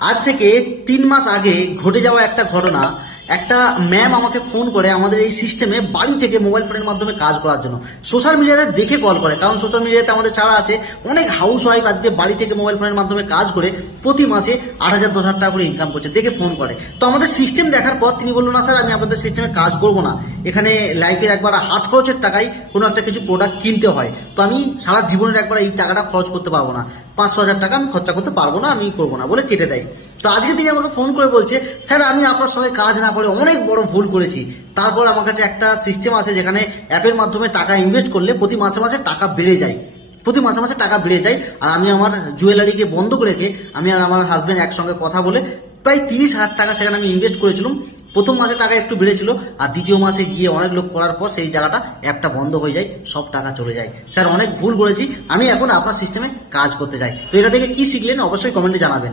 আজ থেকে 3 মাস আগে ঘটে যাওয়া একটা ঘটনা। একটা ম্যাম আমাকে ফোন করে আমাদের এই সিস্টেমে বাড়ি থেকে মোবাইল ফোনের মাধ্যমে কাজ করার জন্য। সোশ্যাল মিডিয়াতে দেখে কল করে, কারণ সোশ্যাল মিডিয়াতে আমাদের ছাড়া আছে। অনেক হাউস ওয়াইফ আজকে বাড়ি থেকে মোবাইল ফোনের মাধ্যমে কাজ করে প্রতি মাসে 8,000 10,000 টাকা করে ইনকাম করছে, দেখে ফোন করে। তো আমাদের সিস্টেম দেখার পর তিনি বললো, না স্যার আমি আপনাদের সিস্টেমে কাজ করবো না, এখানে লাইফের একবার হাত খরচের টাকায় কোনো একটা কিছু প্রোডাক্ট কিনতে হয়, তো আমি সারা জীবনের একবার এই টাকাটা খরচ করতে পারবো না, 500,000 টাকা আমি খরচা করতে পারবো না, আমি করবো না বলে কেটে দেয়। তো আজকে তিনি আমাকে ফোন করে বলছে, স্যার আমি আপনার সঙ্গে কাজ না করে অনেক বড় ভুল করেছি। তারপর আমার কাছে একটা সিস্টেম আছে যেখানে অ্যাপের মাধ্যমে টাকা ইনভেস্ট করলে প্রতি মাসে মাসে টাকা বেড়ে যায়, প্রতি মাসে মাসে টাকা বেড়ে যায়। আর আমি আমার জুয়েলারিকে বন্ধ করে রেখে আমি আর আমার হাজব্যান্ড একসঙ্গে কথা বলে প্রায় 30,000 টাকা সেখানে আমি ইনভেস্ট করেছিলাম। প্রথম মাসে টাকা একটু বেড়েছিল, আর দ্বিতীয় মাসে গিয়ে অনেক লোক করার পর সেই জায়গাটা অ্যাপটা বন্ধ হয়ে যায়, সব টাকা চলে যায়। স্যার অনেক ভুল করেছি, আমি এখন আপনার সিস্টেমে কাজ করতে চাই। তো এটা থেকে কি শিখলেন অবশ্যই কমেন্টে জানাবেন।